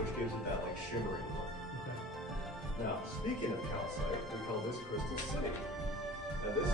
which gives it that like shimmering look. Okay. Now, speaking of calcite, we call this Crystal City. Now this is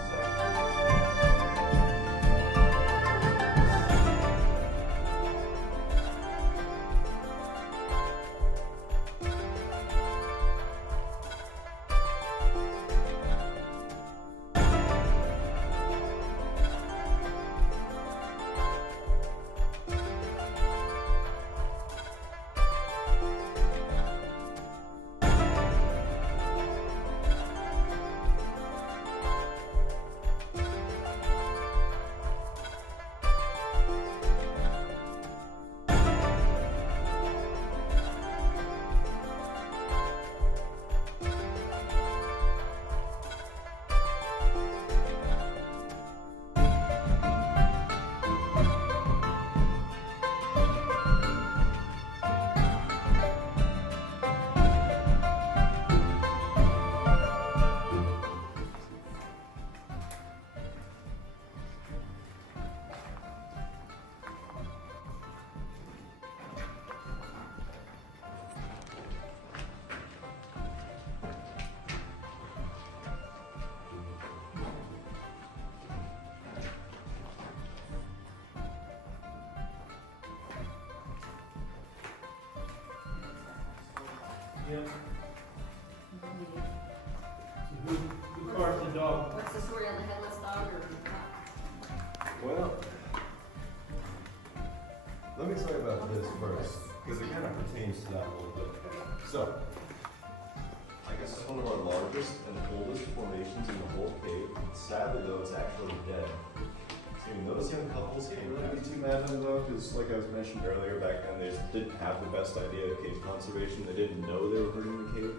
Yeah. So who carved the dog? What's the story on the headless dog or? well, let me tell you about this first, because it kind of pertains to that a little bit. So, I guess it's one of our largest and oldest formations in the whole cave. Sadly though, it's actually dead. So those young couples can't really be too mad at them though, because like I was mentioned earlier, back then they just didn't have the best idea of cave conservation. They didn't know they were hurting the cave.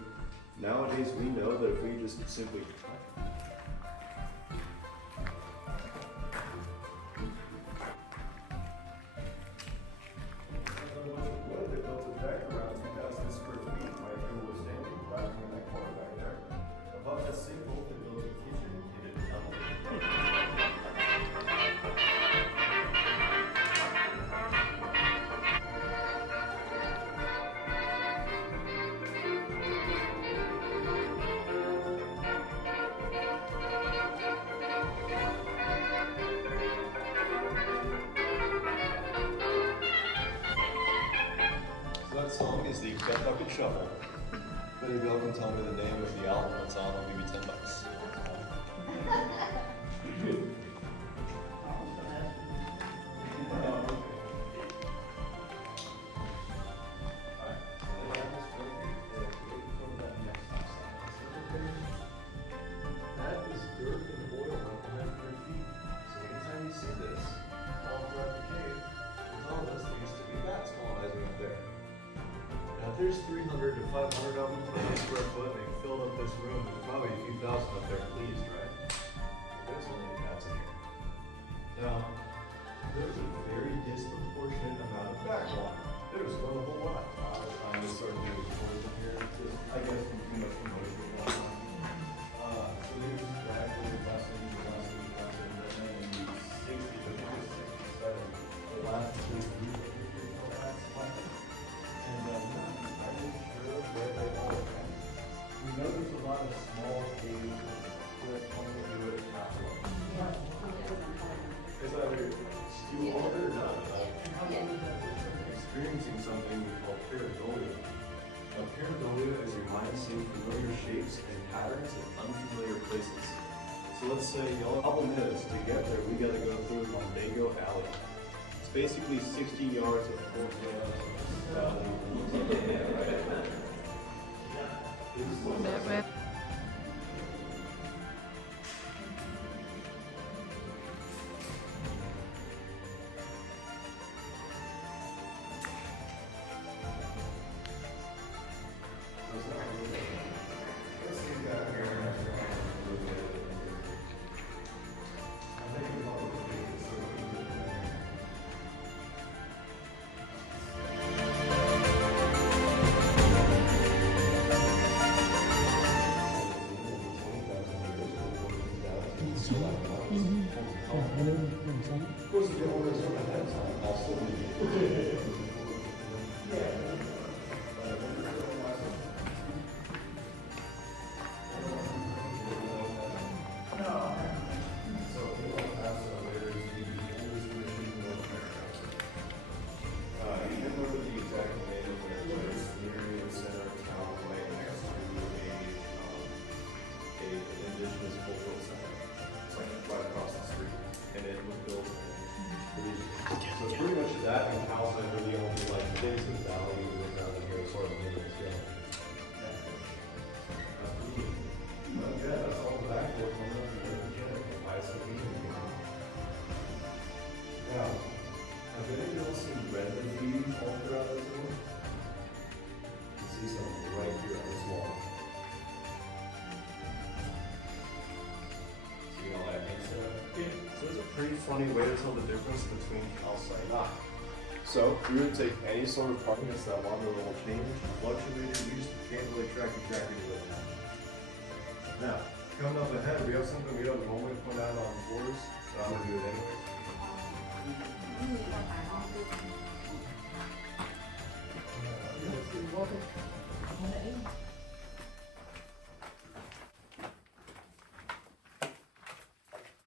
Nowadays we know that if we just simply they built it back around 2,000 square feet. My crew was standing right in that corner back there. Above that same vault, they built a kitchen in a double. That song is the Get Bucket Shuffle. If any of y'all can tell me the name of the album it's on, I'll give you $10. That is dirt and oil behind your feet. So anytime you see this all throughout the cave, it tells us there used to be bats colonizing up there. Now, if there's 300 to 500 of them per square foot, and they filled up this room, there's probably a few thousand up there at least, right? There's only bats in here. Now, there's a very disproportionate amount of backwater. There's not a whole lot. I'm just sort of doing it here. I guess from too much emotion going on. So there's gradually lesson, and then in the 60s, I think it's 67, the last two group of people that's left. And I'm not entirely sure where they all went. We know there's a lot of small caves that only do it at capital. It's either you hold it or not. Experiencing something we call pareidolia. Now, pareidolia is your mind seeing familiar shapes and patterns in unfamiliar places. So let's say y'all problem is to get there we gotta go through Lumbago Alley. It's basically 60 yards of Of course, if the orders are ahead of time, I'll still be. see something right here on this wall. See all that ink stuff? Yeah. So it's a pretty funny way to tell the difference between calcite and not. So we would take any sort of puffness that water level change, fluctuated, we just can't really track exactly what happened. Now, coming up ahead, we have something we don't normally point out on tours, but I'm gonna do it anyways.